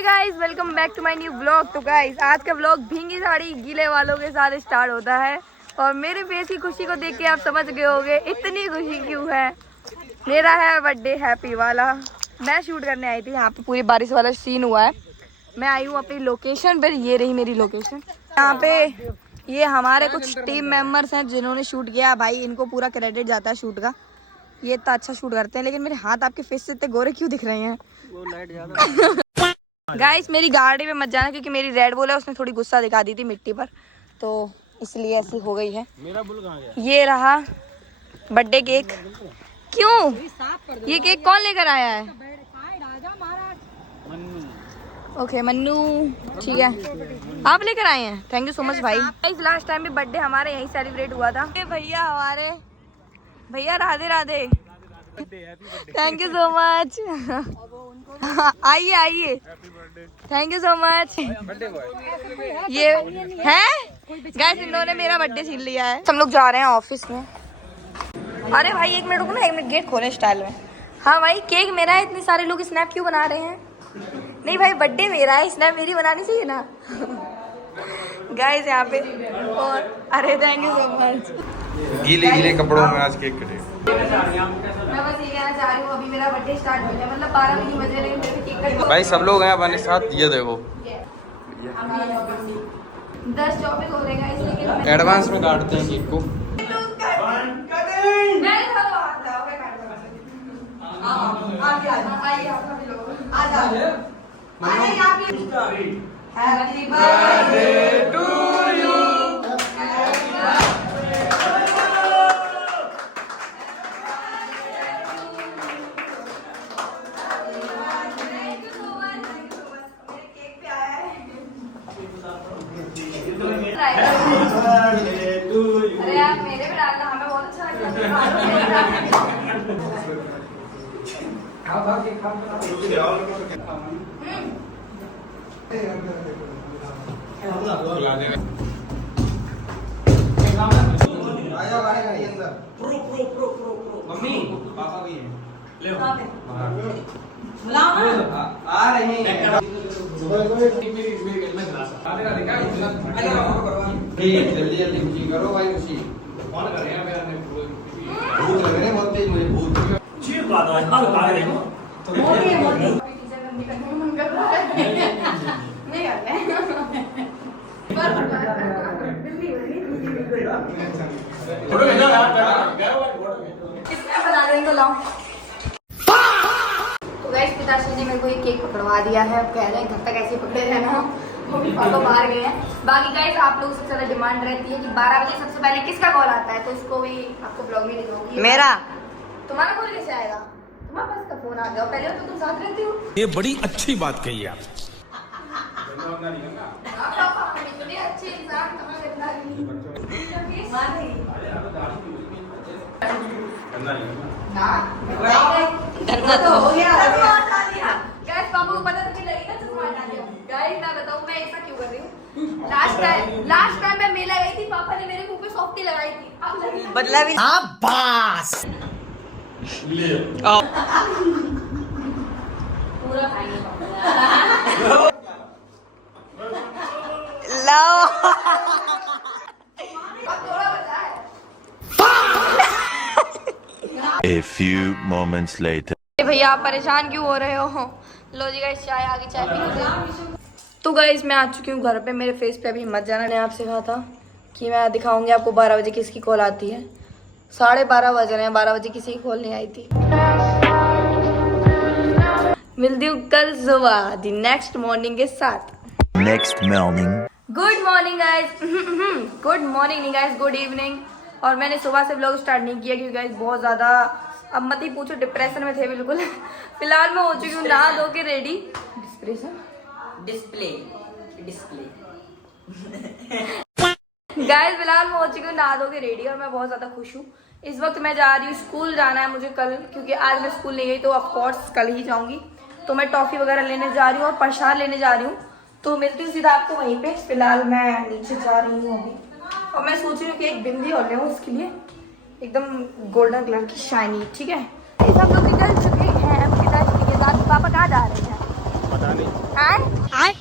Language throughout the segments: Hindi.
Hey guys, welcome back to my new vlog. तो गाइस आज का व्लॉग भींगी साड़ी गीले वालों के साथ स्टार्ट होता है और मेरे फेस की खुशी को देख के आप समझ गए होंगे इतनी खुशी क्यों है। मेरा है बर्थडे हैप्पी वाला। मैं शूट करने आई थी, यहाँ पे पूरी बारिश वाला सीन हुआ है। मैं आई हूँ अपनी लोकेशन पर, ये रही मेरी लोकेशन। यहाँ पे ये हमारे कुछ टीम मेंबर्स हैं जिन्होंने शूट किया। भाई इनको पूरा क्रेडिट जाता है शूट का, ये इतना अच्छा शूट करते हैं। लेकिन मेरे हाथ आपके फेस से इतने गोरे क्यों दिख रहे हैं? गाइस मेरी गाड़ी में मत जाना क्योंकि मेरी रेड बुल है, उसने थोड़ी गुस्सा दिखा दी थी मिट्टी पर, तो इसलिए ऐसी हो गई है। मेरा बुल कहाँ गया? ये रहा बर्थडे केक। क्यों ये केक कौन लेकर आया है? ओके मन्नू, ठीक है आप लेकर आए हैं, थैंक यू सो मच भाई। गाइस लास्ट टाइम भी बर्थडे हमारे यहीं सेलिब्रेट हुआ था। भैया हमारे भैया Radhe Radhe, thank you so much. आइए आइए, थैंक यू सो मच। ये है गाइस, इन्होंने मेरा बर्थडे छीन लिया है। हम लोग जा रहे हैं ऑफिस में। अरे भाई एक मिनट रुको ना, एक मिनट गेट खोले स्टाइल में। हाँ भाई केक मेरा है, इतने सारे लोग स्नैप क्यों बना रहे हैं? नहीं भाई बर्थडे मेरा है, स्नैप मेरी बनानी चाहिए ना। गाइस यहाँ पे और अरे थैंक यू सो मच। गीले गीले कपड़ों में आज केक कटे। मैं बस ये कहना चाह रही हूँ, अभी मेरा बर्थडे स्टार्ट हो गया, मतलब 12 भी नहीं बजे, लेकिन मेरे केक कट। भाई सब लोग हैं अपने साथ, ये देखो 10-24 हो रहेगा इसलिए एडवांस में काटते हैं केक को। Happy birthday to you. अरे आप मेरे पे डालना, हमें बहुत अच्छा मम्मी पापा भी हैं, ले आ रहे हैं। जल्दी जल्दी खुशी करो भाई, खुशी कौन कर रहे हैं? भूत लग रहे हैं बहुत तेज मुझे, भूत तो गाइस पिताश्री जी मेरे को ये केक पकड़वा दिया है, अब कह रहे हैं घर तक ऐसे पकड़े रहना, वो भी पापा बाहर गए हैं। बाकी गाइस आप लोगों से ज्यादा डिमांड रहती है कि 12 बजे सबसे पहले किसका कॉल आता है, तो उसको भी आपको ब्लॉग में दिखाऊंगी। मेरा। तुम्हारा कॉल कैसे आएगा? तुम्हारे पास का फोन आ गया, पहले तो तुम साथ रहती हो। ये बड़ी अच्छी बात कही आप। अच्छे इंसान तो हो गया। गाइस पापा को पता तो नहीं लगेगा चश्मा हटा दिया। गाइस मैं बताऊं मैं ऐसा क्यों कर रही हूँ? लास्ट टाइम मैं मेला गई थी, पापा ने मेरे मुंह पे सॉफ्टी लगाई थी, अब लगी बदला भी। शाबाश। पूरा खाएंगे पापा। लो थोड़ा बचा है। A few moments later. भैया आप परेशान क्यों हो रहे हो? लो जी गाइस चाय आगे, चाय पी। तो गाइस मैं आ चुकी हूँ घर पे। मेरे फेस पे अभी मत जाना, ने आपसे कहा था कि मैं दिखाऊंगी आपको 12 बजे किसकी कॉल आती है। 12:30 बज रहे हैं, 12 बजे किसी की कॉल नहीं आई थी। मिलती हूँ कल सुबह दी नेक्स्ट मॉर्निंग के साथ। Next morning. Good morning guys. Good morning नहीं गाइस, गुड इवनिंग। और मैंने सुबह से व्लॉग स्टार्ट नहीं किया क्योंकि गाइस बहुत ज़्यादा, अब मत ही पूछो, डिप्रेशन में थे बिल्कुल। फिलहाल मैं हो चुकी हूँ नहा धो के रेडी। डिस्प्ले गाइस फिलहाल मैं हो चुकी हूँ नहा धो के रेडी और मैं बहुत ज़्यादा खुश हूँ। इस वक्त मैं जा रही हूँ, स्कूल जाना है मुझे कल, क्योंकि आज मैं स्कूल नहीं गई तो ऑफकोर्स कल ही जाऊँगी। तो मैं टॉफ़ी वगैरह लेने जा रही हूँ और प्रसाद लेने जा रही हूँ, तो मिलती हूँ सीधा आपको वहीं पे। फिलहाल मैं नीचे जा रही हूँ अभी, और मैं सोच रही हूँ कि एक बिंदी और ले हूँ इसके लिए, एकदम गोल्डन कलर की शाइनी, ठीक है। हम लोग निकल चुके हैं पिताजी के साथ। पापा कहाँ जा रहे हैं? पता नहीं। आए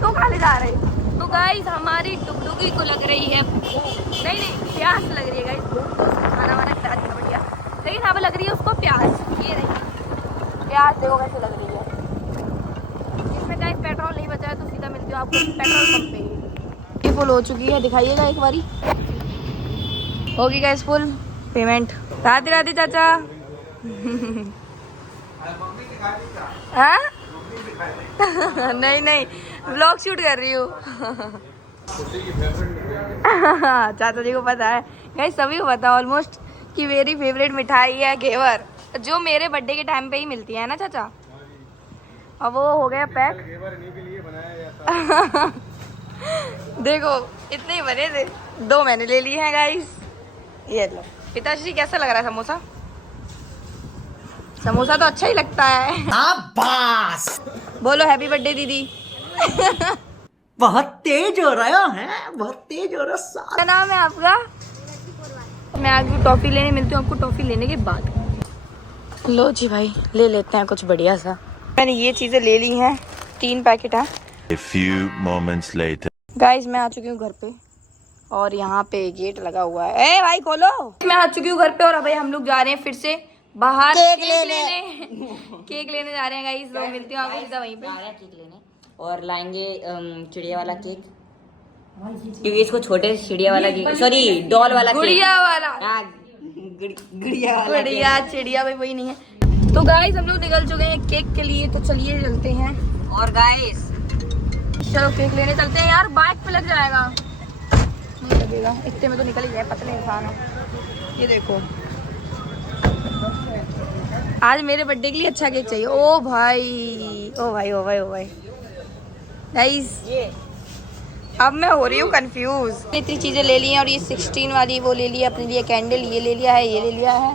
तो कहाँ ले जा रहे? तो गाइस हमारी टुकटुकी को लग रही है भूख, नहीं प्यास लग रही है गाइस। भूख तो खाना वाना खिला दिया बढ़िया, लेकिन यहाँ पे लग रही है उसको प्यास। ये रही प्यास, देखो कैसे लग रही है। इसमें गाइस पेट्रोल नहीं बचा है तो सीधा मिलती हूँ आपको पेट्रोल पंप पे। ये फुल हो चुकी है, दिखाइएगा एक बारी। होगी guys full payment. Radhe Radhe चाचा। हाँ? नहीं व्लॉग शूट कर रही हूँ। चाचा जी को पता है गाइस, सभी को पता है ऑलमोस्ट कि मेरी फेवरेट मिठाई है घेवर, जो मेरे बर्थडे के टाइम पे ही मिलती है ना चाचा। अब वो हो गया पैक। देखो इतने ही बने थे, 2 मैंने ले लिए हैं गाइस। ये लो। पिताश्री कैसा लग रहा है समोसा? समोसा तो अच्छा ही लगता है। शाबाश। बोलो हैप्पी बर्थडे दीदी। बहुत तेज हो रहा है, बहुत तेज हो रहा है। क्या नाम है आपका? मैं आपको टॉफी लेने मिलती हूँ आपको टॉफी लेने के बाद। लो जी भाई, ले लेते हैं कुछ बढ़िया सा। मैंने ये चीजें ले ली हैं, 3 पैकेट है। A few moments later. Guys मैं आ चुकी हूँ घर पे और यहाँ पे गेट लगा हुआ है। ए भाई खोलो। मैं आ चुकी हूँ घर पे और अभी हम लोग जा रहे हैं फिर से बाहर केक लेने जा रहे हैं गाइस। तो मिलती हूँ आपको सीधा वहीं पे। केक लेने और लाएंगे चिड़िया वाला केक, क्योंकि इसको छोटे चिड़िया वाला केक, सॉरी डॉल वाला केक, गुड़िया वाला। हाँ, गुड़िया वाला गुड़िया चिड़िया भाई वही नहीं है। तो गाइस हम लोग निकल चुके हैं केक के लिए, तो चलिए चलते हैं। और गाइस चलो केक लेने चलते हैं यार। बाइक पे लग जाएगा, नहीं लगेगा, इतने में तो निकल ही जाए, पतले इंसान है। ये देखो आज मेरे बर्थडे के लिए अच्छा केक चाहिए। ओ भाई ओ भाई ओ भाई ओ भाई गाइस, अब मैं हो रही हूँ कंफ्यूज। इतनी चीजें ले ली हैं और ये 16 वाली वो ले लिया अपने लिए, कैंडल ये ले लिया है, ये ले लिया है,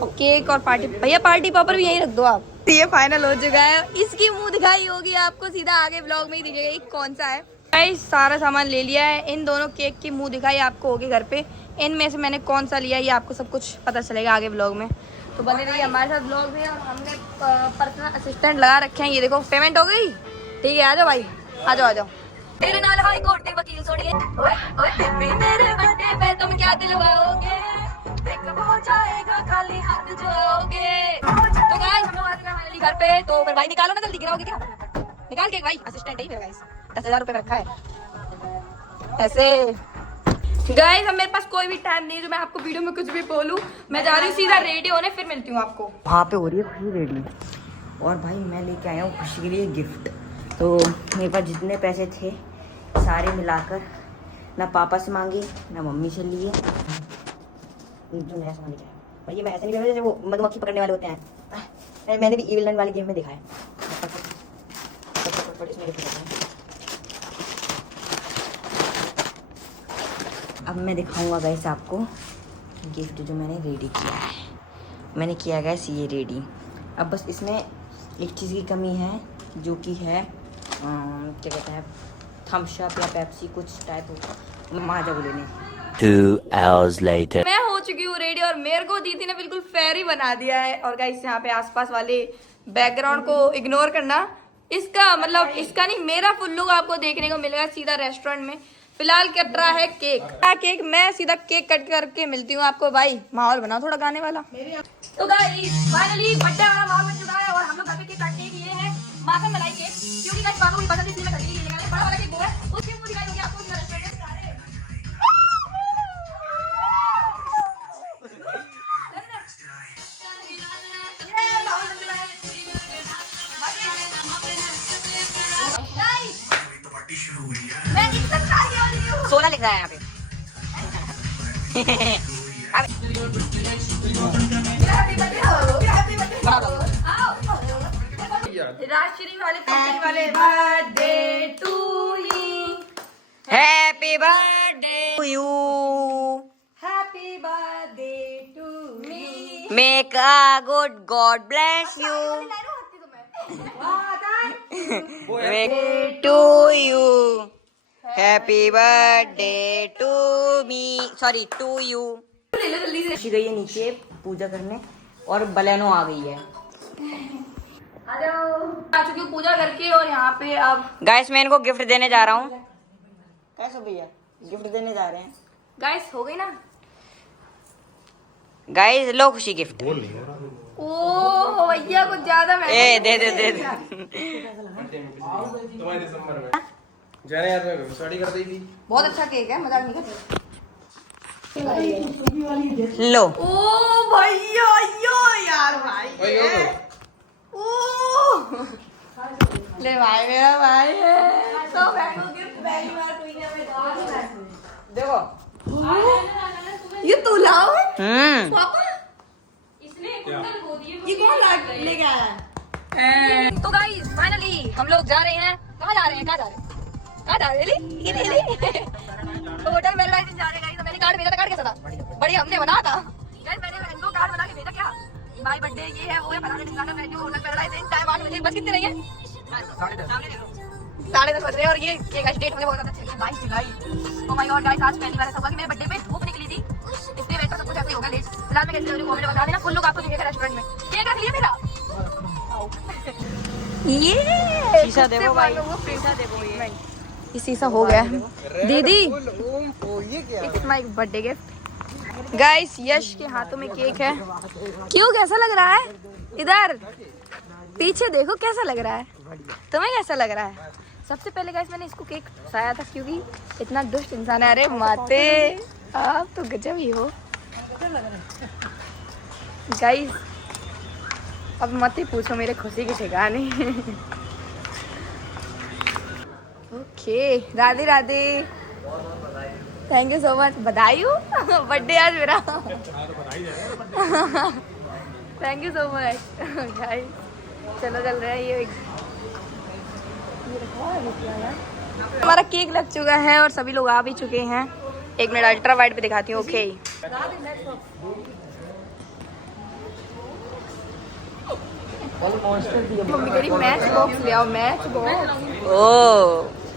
और केक और पार्टी। भैया पार्टी पॉपर भी यहीं रख दो आप। ये फाइनल हो चुका है। इसकी मुंह दिखाई होगी आपको सीधा आगे ब्लॉग में ही दिखेगा ये कौन सा है। गाइस सारा सामान ले लिया है। इन दोनों केक की मुंह दिखाई आपको होगी घर पे। इनमें से मैंने कौन सा लिया ये आपको सब कुछ पता चलेगा आगे ब्लॉग में, तो बने रहिए हमारे साथ ब्लॉग में। और हमने पर्सनल असिस्टेंट लगा रखे हैं। ये देखो पेमेंट हो गई, ठीक है। आ जाओ भाई, आ जाओ आ जाओ। तेरे नाल हाई कोर्ट के वकील सोनिए, मेरे बर्थडे पे तुम क्या दिलवाओगे, पिकअप हो जाएगा खाली हाथ जो आओगे। तो गाइस हम लोग आ चुके हैं फाइनली घर पे। तो फिर भाई निकालो ना जल्दी, गिराओगे क्या? निकाल के भाई, असिस्टेंट है मेरा गाइस। 10,000 रुपए रखा है ऐसे। गाइस अब मेरे पास कोई भी टाइम नहीं है जो मैं आपको वीडियो में कुछ भी बोलूं। मैं जा रही हूँ सीधा रेडी होने, फिर मिलती हूँ आपको। वहाँ पे हो रही है खुशी रेडी। और भाई मैं लेके आया हूँ खुशी के लिए गिफ्ट। तो मेरे पास जितने पैसे थे सारे मिलाकर, ना पापा से मांगे ना मम्मी से लिए, जो नया सामान लेके आया। भाई ये मैं ऐसे नहीं जैसे वो मधुमक्खी पकड़ने वाले होते हैं। मैंने भी ईविल वाले गेम में दिखाया। अब मैं दिखाऊंगा गाइस आपको गिफ्ट जो मैंने रेडी किया है। मैंने किया गैस ये रेडी। अब बस इसमें एक चीज़ की कमी है, जो कि है क्या कहते हैं, थम्स अप या पेप्सी कुछ टाइप होगा। माजा को लेने 2 hours later. मैं हो चुकी हूँ रेडी और मेरे को दीदी ने बिल्कुल फेरी बना दिया है। और गाइस यहाँ पे आसपास वाले बैकग्राउंड को इग्नोर करना। इसका मतलब इसका नहीं, मेरा फुल लुक आपको देखने को मिलेगा सीधा रेस्टोरेंट में। फिलहाल कट रहा है केक। मैं सीधा केक कट करके मिलती हूँ आपको। भाई माहौल बनाओ थोड़ा गाने वाला। तो गाइस फाइनली बर्थडे वाला माहौल बन चुका है और हम लोग घर पे केक काटने के लिए हैं माखन मलाई केक, क्योंकि गाइस बाबू की पसंद इसलिए मैं कर ली। बड़ा वाला केक वो है, उसकी मुंह दिखाई होगी आपको रेस्टोरेंट में। सोना लिख रहा है यहाँ पे। राजश्री वाले कंपनी वाले birthday to you, happy birthday to you, happy birthday to me, make a good god bless you, to you, happy birthday to me, sorry to you. खुशी गई है नीचे पूजा करने और बलेनो आ गई है। आ चुकी हूँ पूजा करके और यहाँ पे अब गाइस मैं इनको गिफ्ट देने जा रहा हूँ। कैसे भैया गिफ्ट देने जा रहे हैं? गाइस हो गई ना। गाइस लो खुशी गिफ्ट। ओ भैया कुछ ज्यादा ए दे दे दे दे। तुम्हारे दिसंबर में जाने यार मैं स्टडी कर दी थी। बहुत अच्छा केक है, मजाक नहीं करते। लो ओ भैया यो यार भाई ओए यो ओ ले भाई मेरा भाई है तो बहन को गिफ्ट पहली बार कोई ने हमें दिया। देखो ये तू लाओ पापा ये कौन लेके आया है? तो गाइस फाइनली हम लोग जा रहे हैं। कहाँ जा रहे हैं? तो होटल पैराडाइज जा रहे हैं गाइस। तो मैंने कार्ड भेजा था, कार्ड कैसा था? बढ़िया हमने बना था गाइस। मैंने इनको कार्ड बना के भेजा क्या भाई बर्थडे ये है वो है फलाना ठिकाना। मैं जो होटल पैराडाइज टाइम 8 बजे बस कितने रही है? 10:30 बज रहे हैं और ये गाइस डेट मुझे बहुत ज्यादा अच्छी लगी 22 जुलाई। ओ माय गॉड गाइस आज पहली बार ऐसा हुआ कि मेरे बर्थडे पे धूप निकली थी। इसलिए वेट पर सब कुछ ऐसे ही होगा लेट। फिलहाल मैं कैसे कमेंट बता देना। फुल लोग आपको दिखेगा रेस्टोरेंट में। केक रख लिया मेरा ये शीशा देखो भाई, शीशा देखो ये शीशा हो गया दीदी। It's my birthday gift guys. Yash के हाथों में केक है। क्यों कैसा लग रहा है? इधर पीछे देखो कैसा लग रहा है। तुम्हें कैसा लग रहा है? सबसे पहले गाइस मैंने इसको केक फंसाया था क्योंकि इतना दुष्ट इंसान है। अरे माते आप तो गजब ही हो गाइस। अब मत ही पूछो मेरे खुशी के ठिकाने। Okay Radhe Radhe. Thank you so much. बधाई हो बर्थडे आज मेरा। Thank you so much guys. चलो चल रहा है ये हमारा केक लग चुका है और सभी लोग आ भी चुके हैं। एक मिनट अल्ट्रा वाइड पे दिखाती हूँ। ओके मम्मी कह रही मैच बॉक्स ले आओ। मैच बॉक्स ओ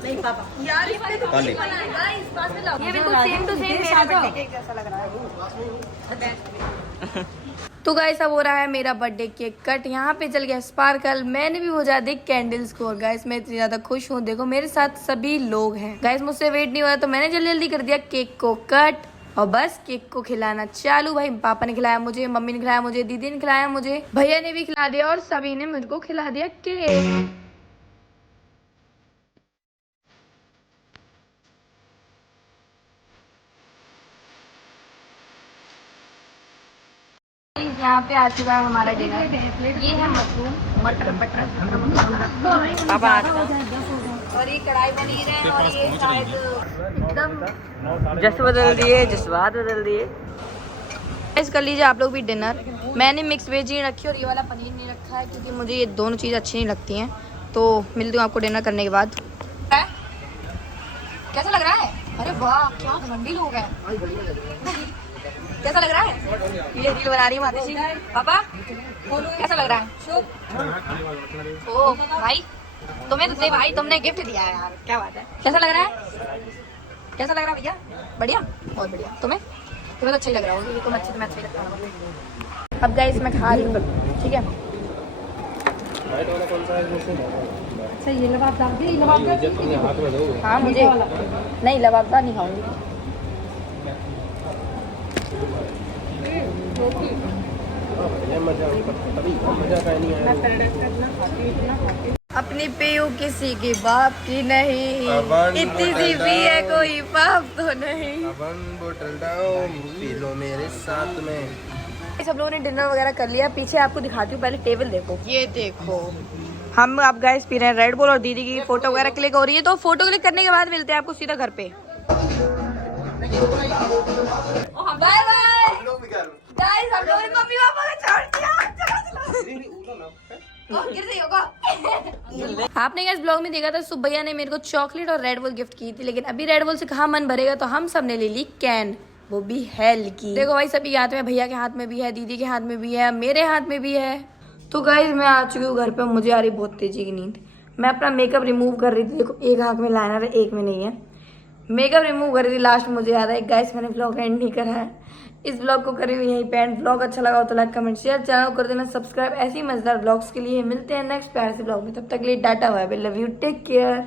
यार इस पे तो केक बना है गाइस। पास में लाओ। ये बिल्कुल सेम टू सेम मेरा बर्थडे केक जैसा लग रहा है। तो गाइस अब हो रहा है मेरा बर्थडे केक कट। यहाँ पे चल गया स्पार्कल। मैंने भी बुझा दी कैंडल्स को। और गाइस मैं इतनी ज्यादा खुश हूँ। देखो मेरे साथ सभी लोग हैं गाइस। मुझसे वेट नहीं हो रहा तो मैंने जल्दी जल्दी कर दिया केक को कट और बस केक को खिलाना चालू। भाई पापा ने खिलाया मुझे, मम्मी ने खिलाया मुझे, दीदी ने खिलाया मुझे, भैया ने भी खिला दिया और सभी ने मुझको खिला दिया केक। यहाँ पे आ चुका है हमारा डिनर। ये है मशरूम मटर बटर पापा और ये कढ़ाई पनीर है और ये शायद एकदम जस बदल दिए, जज्बात बदल दिए। ऐसे कर लीजिए आप लोग भी डिनर। मैंने मिक्स वेज नहीं रखी और ये वाला पनीर नहीं रखा है क्योंकि मुझे ये दोनों चीज़ अच्छी नहीं लगती हैं। तो मिलती हूँ आपको डिनर करने के बाद। कैसा लग रहा है? अरे वाह क्या घमंडी लोग हैं। कैसा लग रहा है? ये रील बना रही है माता जी। पापा कैसा लग रहा है? ओ भाई तुम्हें तो भाई तुमने गिफ्ट दिया है यार, क्या बात है। कैसा लग रहा है? कैसा लग रहा है भैया? बढ़िया, बहुत बढ़िया। तुम्हें तो अच्छा ही लग रहा होगा। तुम अच्छे तुम्हें अच्छा ही लगता होगा। अब गाइस मैं खा रही हूँ, ठीक है। अच्छा ये लबाबदार भी, लबाबदार हाँ मुझे नहीं, लबाबदार नहीं खाऊंगी। अपनी पेयू किसी के बाप की नहीं, इतनी सी भी है कोई बाप तो नहीं। बोतल डाउन पी लो मेरे साथ में। सब लोगों ने डिनर वगैरह कर लिया। पीछे आपको दिखाती हूँ, पहले टेबल देखो। ये देखो हम अब गाइस पी रहे हैं रेड बुल और दीदी की फोटो वगैरह क्लिक हो रही है। तो फोटो क्लिक करने के बाद मिलते हैं आपको सीधा घर पे। Bye bye guys. हम लोगों ने मम्मी पापा को छोड़ दिया। आपने गाइस ब्लॉग में देखा था सुब भैया ने मेरे को चॉकलेट और रेड बुल गिफ्ट की थी, लेकिन अभी रेड बुल से कहाँ मन भरेगा तो हम सब ने ले ली कैन, वो भी हेल की। देखो भाई सभी के हाथ में, भैया के हाथ में भी है, दीदी के हाथ में भी है, मेरे हाथ में भी है। तो गाइस मैं आ चुकी हूँ घर पे। मुझे आ रही बहुत तेजी की नींद। मैं अपना मेकअप रिमूव कर रही थी। देखो एक आँख में लाइनर है, एक में नहीं है। मेकअप रिमूव कर रही थी लास्ट, मुझे याद है गाइस मैंने ब्लॉग एंड नहीं करा है। इस ब्लॉग को करी हुई यहीं पे एंड। ब्लॉग अच्छा लगा हो तो लाइक कमेंट शेयर, चैनल को कर देना सब्सक्राइब। ऐसी मजेदार ब्लॉग्स के लिए मिलते हैं नेक्स्ट प्यारे से ब्लॉग में, तब तक के लिए tata bye bye, love you, take care.